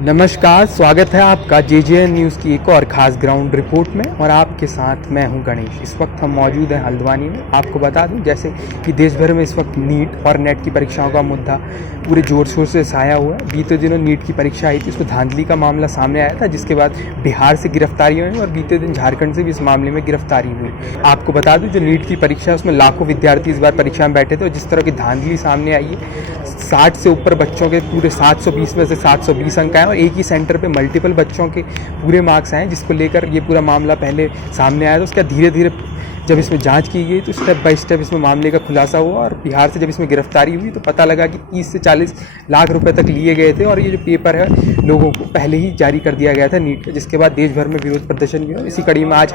नमस्कार, स्वागत है आपका जेजेएन न्यूज़ की एक और ख़ास ग्राउंड रिपोर्ट में और आपके साथ मैं हूं गणेश। इस वक्त हम मौजूद हैं हल्द्वानी में। आपको बता दूं जैसे कि देश भर में इस वक्त नीट और नेट की परीक्षाओं का मुद्दा पूरे ज़ोर शोर से छाया हुआ है। बीते दिनों नीट की परीक्षा आई थी, उसमें धांधली का मामला सामने आया था, जिसके बाद बिहार से गिरफ्तारी हुई और बीते दिन झारखंड से भी इस मामले में गिरफ्तारी हुई। आपको बता दूँ जो नीट की परीक्षा है उसमें लाखों विद्यार्थी इस बार परीक्षा में बैठे थे और जिस तरह की धांधली सामने आई है, 60 से ऊपर बच्चों के पूरे 720 में से 720 अंक आए और एक ही सेंटर पे मल्टीपल बच्चों के पूरे मार्क्स आए, जिसको लेकर ये पूरा मामला पहले सामने आया था। उसका धीरे धीरे जब इसमें जांच की गई तो स्टेप बाय स्टेप इसमें मामले का खुलासा हुआ और बिहार से जब इसमें गिरफ्तारी हुई तो पता लगा कि 30 से 40 लाख रुपए तक लिए गए थे और ये जो पेपर है लोगों को पहले ही जारी कर दिया गया था नीट का, जिसके बाद देश भर में विरोध प्रदर्शन भी हुआ। इसी कड़ी में आज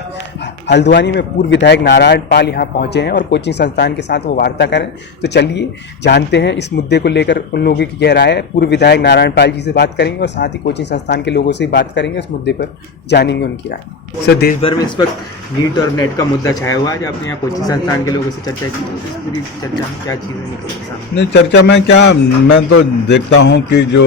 हल्द्वानी में पूर्व विधायक नारायण पाल यहाँ पहुँचे हैं और कोचिंग संस्थान के साथ वो वार्ता करें। तो चलिए जानते हैं इस मुद्दे को लेकर उन लोगों की क्या राय है। पूर्व विधायक नारायण पाल जी से बात करेंगे और साथ ही कोचिंग संस्थान के लोगों से बात करेंगे, इस मुद्दे पर जानेंगे उनकी राय। सर, देश भर में इस वक्त नीट और नेट का मुद्दा छाया हुआ है। आज आपने यहाँ कोचिंग संस्थान के लोगों से चर्चा की, पूरी चर्चा में क्या चीज़ें निकली सामने? नहीं, चर्चा में क्या, मैं तो देखता हूँ कि जो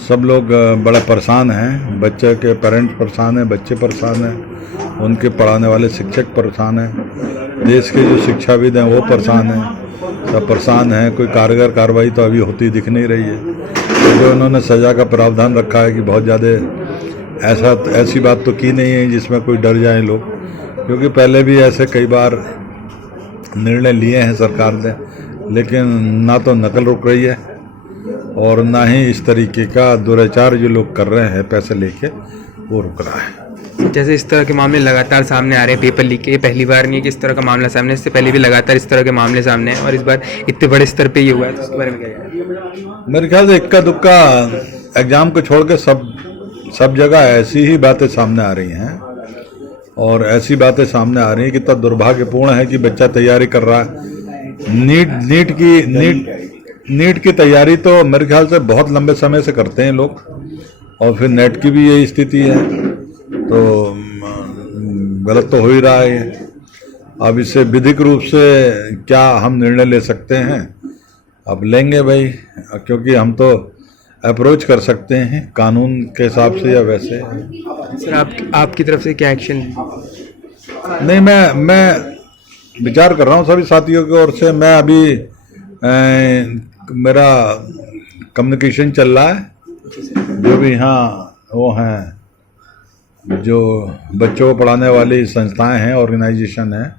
सब लोग बड़ा परेशान हैं, बच्चे के पेरेंट्स परेशान हैं, बच्चे परेशान हैं, उनके पढ़ाने वाले शिक्षक परेशान हैं, देश के जो शिक्षाविद हैं वो परेशान हैं, सब परेशान हैं। कोई कारगर कार्रवाई तो अभी होती दिख नहीं रही है। जो उन्होंने सज़ा का प्रावधान रखा है कि बहुत ज़्यादा ऐसी बात तो की नहीं है जिसमें कोई डर जाए लोग, क्योंकि पहले भी ऐसे कई बार निर्णय लिए हैं सरकार ने, लेकिन ना तो नकल रुक रही है और ना ही इस तरीके का दुराचार जो लोग कर रहे हैं पैसे लेके वो रुक रहा है। जैसे इस तरह के मामले लगातार सामने आ रहे हैं, पेपर लीक के, ये पहली बार नहीं है कि इस तरह का मामला सामने, इससे पहले भी लगातार इस तरह के मामले सामने हैं और इस बार इतने बड़े स्तर पे ये हुआ है, तो उसके बारे में क्या है? मेरे ख्याल से इक्का दुक्का एग्जाम को छोड़ के सब जगह ऐसी ही बातें सामने आ रही हैं और ऐसी बातें सामने आ रही हैं कि इतना दुर्भाग्यपूर्ण है कि बच्चा तैयारी कर रहा है। नीट की तैयारी तो मेरे ख्याल से बहुत लंबे समय से करते हैं लोग, और फिर नेट की भी यही स्थिति है, तो गलत तो हो ही रहा है। अब इससे विधिक रूप से क्या हम निर्णय ले सकते हैं? अब लेंगे भाई, क्योंकि हम तो अप्रोच कर सकते हैं कानून के हिसाब से या वैसे। सर, आपकी तरफ से क्या एक्शन? नहीं, मैं विचार कर रहा हूँ सभी साथियों की ओर से। मैं अभी मेरा कम्युनिकेशन चल रहा है, जो भी यहाँ वो हैं जो बच्चों को पढ़ाने वाली संस्थाएं हैं, ऑर्गेनाइजेशन हैं,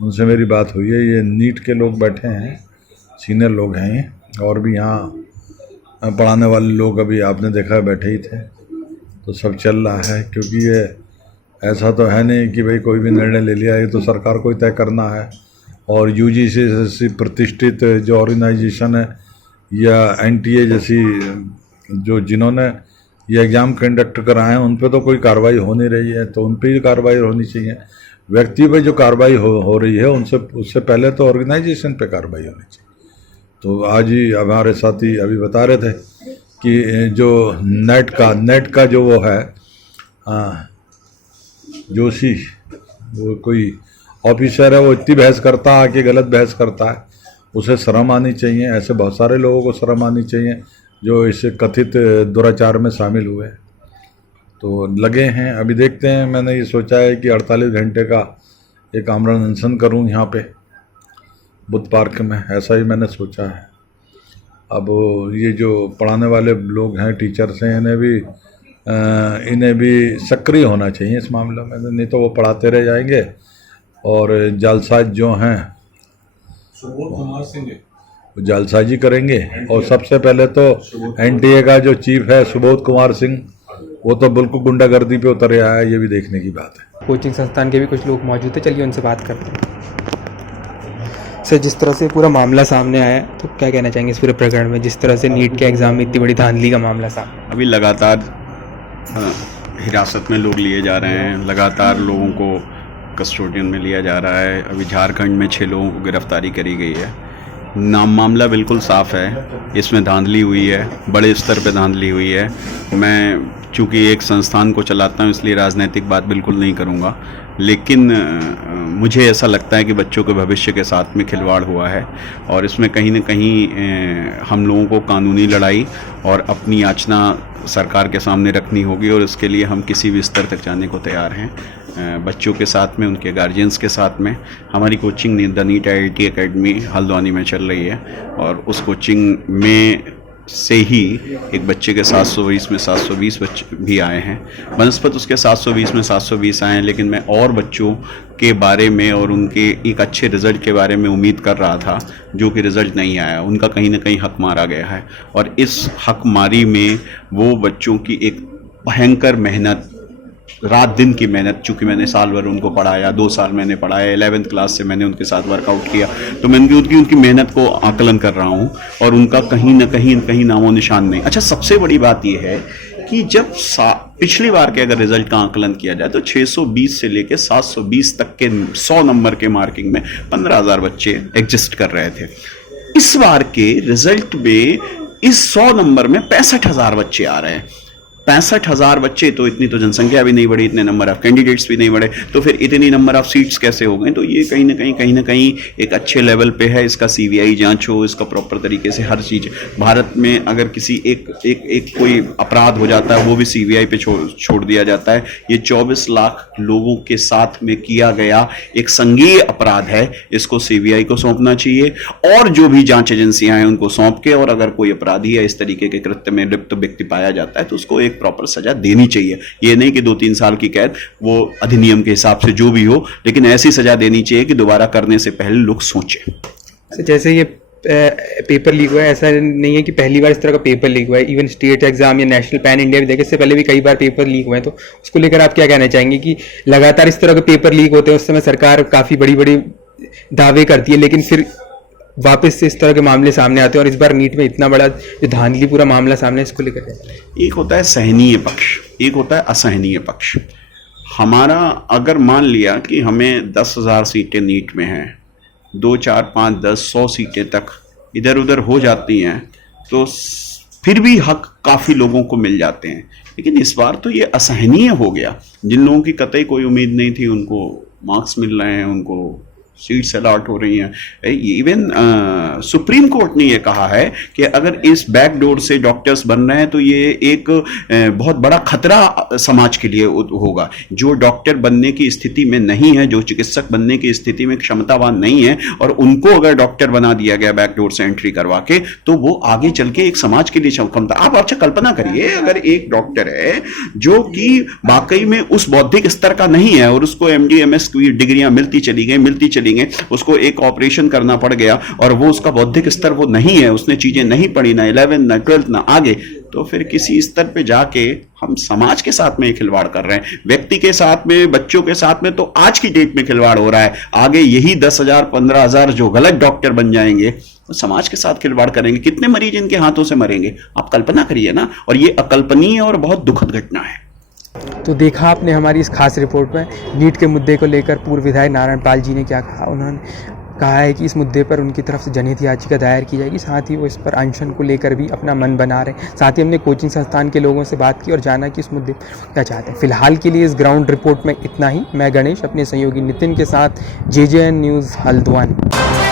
उनसे मेरी बात हुई है। ये नीट के लोग बैठे हैं, सीनियर लोग हैं, और भी यहाँ पढ़ाने वाले लोग अभी आपने देखा बैठे ही थे, तो सब चल रहा है। क्योंकि ये ऐसा तो है नहीं कि भाई कोई भी निर्णय ले लिया, ये तो सरकार को ही तय करना है। और यूजीसी जैसी प्रतिष्ठित जो ऑर्गेनाइजेशन है या एनटीए जैसी जिन्होंने ये एग्ज़ाम कंडक्ट कराए हैं, उन पे तो कोई कार्रवाई हो नहीं रही है, तो उन पर ही कार्रवाई होनी चाहिए। व्यक्ति पे जो कार्रवाई हो रही है उससे पहले तो ऑर्गेनाइजेशन पे कार्रवाई होनी चाहिए। तो आज ही हमारे साथी अभी बता रहे थे कि जो नेट का जो वो है जोशी, वो कोई ऑफिसर है, वो इतनी बहस करता है कि गलत बहस करता है, उसे शर्म आनी चाहिए। ऐसे बहुत सारे लोगों को शर्म आनी चाहिए जो इस कथित दुराचार में शामिल हुए। तो लगे हैं, अभी देखते हैं। मैंने ये सोचा है कि 48 घंटे का एक आमरण अनशन करूँ यहाँ पे बुद्ध पार्क में, ऐसा ही मैंने सोचा है। अब ये जो पढ़ाने वाले लोग हैं, टीचर्स हैं, इन्हें भी सक्रिय होना चाहिए इस मामले में, नहीं तो वो पढ़ाते रह जाएंगे और जालसाज जो हैं वो जालसाजी करेंगे। और सबसे पहले तो एनटीए का जो चीफ है सुबोध कुमार सिंह, वो तो बिल्कुल गुंडागर्दी पे उतर आया है, ये भी देखने की बात है। कोचिंग संस्थान के भी कुछ लोग मौजूद थे, चलिए उनसे बात करते हैं। सर, जिस तरह से पूरा मामला सामने आया तो क्या कहना चाहेंगे इस पूरे प्रकरण में, जिस तरह से नीट के एग्ज़ाम में इतनी बड़ी धांधली का मामला सामने? अभी लगातार हिरासत में लोग लिए जा रहे हैं, लगातार लोगों को कस्टोडियन में लिया जा रहा है। अभी झारखंड में 6 लोगों को गिरफ्तारी करी गई है। मामला बिल्कुल साफ़ है, इसमें धांधली हुई है, बड़े स्तर पे धांधली हुई है। मैं चूँकि एक संस्थान को चलाता हूँ इसलिए राजनीतिक बात बिल्कुल नहीं करूँगा, लेकिन मुझे ऐसा लगता है कि बच्चों के भविष्य के साथ में खिलवाड़ हुआ है और इसमें कहीं न कहीं हम लोगों को कानूनी लड़ाई और अपनी याचना सरकार के सामने रखनी होगी और इसके लिए हम किसी भी स्तर तक जाने को तैयार हैं। बच्चों के साथ में, उनके गार्जियंस के साथ में हमारी coaching the NEET IIT academy Haldwani में चल रही है और उस कोचिंग में से ही एक बच्चे के 720 में 720 बच्चे भी आए हैं। बनस्पत उसके 720 में 720 आए हैं, लेकिन मैं और बच्चों के बारे में और उनके एक अच्छे रिज़ल्ट के बारे में उम्मीद कर रहा था, जो कि रिज़ल्ट नहीं आया। उनका कहीं ना कहीं हक मारा गया है और इस हक मारी में वो बच्चों की एक भयंकर मेहनत, रात दिन की मेहनत, चूँकि मैंने साल भर उनको पढ़ाया, 2 साल मैंने पढ़ाया, 11th क्लास से मैंने उनके साथ वर्कआउट किया, तो मैं उनकी मेहनत को आकलन कर रहा हूँ और उनका कहीं ना कहीं नामो निशान नहीं। अच्छा, सबसे बड़ी बात यह है कि जब पिछली बार के अगर रिजल्ट का आकलन किया जाए तो 620 से लेकर 720 तक के 100 नंबर के मार्किंग में 15,000 बच्चे एग्जिस्ट कर रहे थे। इस बार के रिजल्ट में इस 100 नंबर में 65,000 बच्चे आ रहे हैं। 65,000 बच्चे, तो इतनी तो जनसंख्या भी नहीं बढ़ी, इतने नंबर ऑफ कैंडिडेट्स भी नहीं बढ़े, तो फिर इतनी नंबर ऑफ सीट्स कैसे हो गए? तो ये कहीं ना कहीं एक अच्छे लेवल पे है। इसका CBI जांच हो, इसका प्रॉपर तरीके से हर चीज़। भारत में अगर किसी एक कोई अपराध हो जाता है वो भी CBI पे छोड़ दिया जाता है। ये 24 लाख लोगों के साथ में किया गया एक संज्ञेय अपराध है, इसको CBI को सौंपना चाहिए और जो भी जांच एजेंसियां हैं उनको सौंप के, और अगर कोई अपराधी है इस तरीके के कृत्य में लिप्त व्यक्ति पाया जाता है तो उसको एक प्रॉपर सजा देनी चाहिए। ये नहीं कि 2-3 साल की कैद, वो अधिनियम के हिसाब से जो भी हो, लेकिन ऐसी सजा देनी चाहिए कि दोबारा करने से पहले लोग सोचें। जैसे ये पेपर लीक हुआ है, ऐसा नहीं है कि पहली बार इस तरह का पेपर लीक हुआ है। इवन स्टेट एग्जाम या नेशनल पैन इंडिया भी देखे, इससे पहले भी कई बार पेपर लीक हुए हैं। तो उसको लेकर आप क्या कहना चाहेंगे कि लगातार इस तरह के पेपर लीक होते हैं, उस समय सरकार काफ़ी बड़ी दावे करती है, लेकिन फिर वापस से इस तरह के मामले सामने आते हैं और इस बार नीट में इतना बड़ा जो धांधली पूरा मामला सामने, इसको लेकर एक होता है सहनीय पक्ष, एक होता है असहनीय पक्ष। हमारा अगर मान लिया कि हमें 10,000 सीटें नीट में हैं, 2, 4, 5, 10, 100 सीटें तक इधर उधर हो जाती हैं, तो फिर भी हक काफ़ी लोगों को मिल जाते हैं। लेकिन इस बार तो ये असहनीय हो गया। जिन लोगों की कतई कोई उम्मीद नहीं थी उनको मार्क्स मिल रहे हैं, उनको सीट्स अलॉट हो रही हैं। इवन सुप्रीम कोर्ट ने ये कहा है कि अगर इस बैकडोर से डॉक्टर्स बन रहे हैं तो ये एक बहुत बड़ा खतरा समाज के लिए होगा। जो डॉक्टर बनने की स्थिति में नहीं है, जो चिकित्सक बनने की स्थिति में क्षमतावान नहीं है, और उनको अगर डॉक्टर बना दिया गया बैकडोर से एंट्री करवा के, तो वो आगे चल के एक समाज के लिए क्षमता। आप अच्छा कल्पना करिए, अगर एक डॉक्टर है जो कि वाकई में उस बौद्धिक स्तर का नहीं है और उसको MD MS की डिग्रियां मिलती चली गई, उसको एक ऑपरेशन करना पड़ गया और वो उसका बौद्धिक स्तर वो नहीं है, उसने चीजें नहीं पढ़ी, ना 11th ना 12th ना आगे, तो फिर किसी स्तर पे जाके हम समाज के साथ में खिलवाड़ कर रहे हैं, व्यक्ति के साथ में, बच्चों के साथ में। तो आज की डेट में खिलवाड़ हो रहा है, आगे यही 10,000 15,000 जो गलत डॉक्टर बन जाएंगे वो समाज के साथ खिलवाड़ करेंगे। कितने मरीज इनके हाथों से मरेंगे, आप कल्पना करिए ना। और ये अकल्पनीय और बहुत दुखद घटना है। तो देखा आपने हमारी इस खास रिपोर्ट में नीट के मुद्दे को लेकर पूर्व विधायक नारायण पाल जी ने क्या कहा। उन्होंने कहा है कि इस मुद्दे पर उनकी तरफ से जनहित याचिका दायर की जाएगी, साथ ही वो इस पर अनशन को लेकर भी अपना मन बना रहे हैं। साथ ही हमने कोचिंग संस्थान के लोगों से बात की और जाना कि इस मुद्दे पर क्या चाहते हैं। फिलहाल के लिए इस ग्राउंड रिपोर्ट में इतना ही। मैं गणेश अपने सहयोगी नितिन के साथ JJN न्यूज़ हल्द्वानी।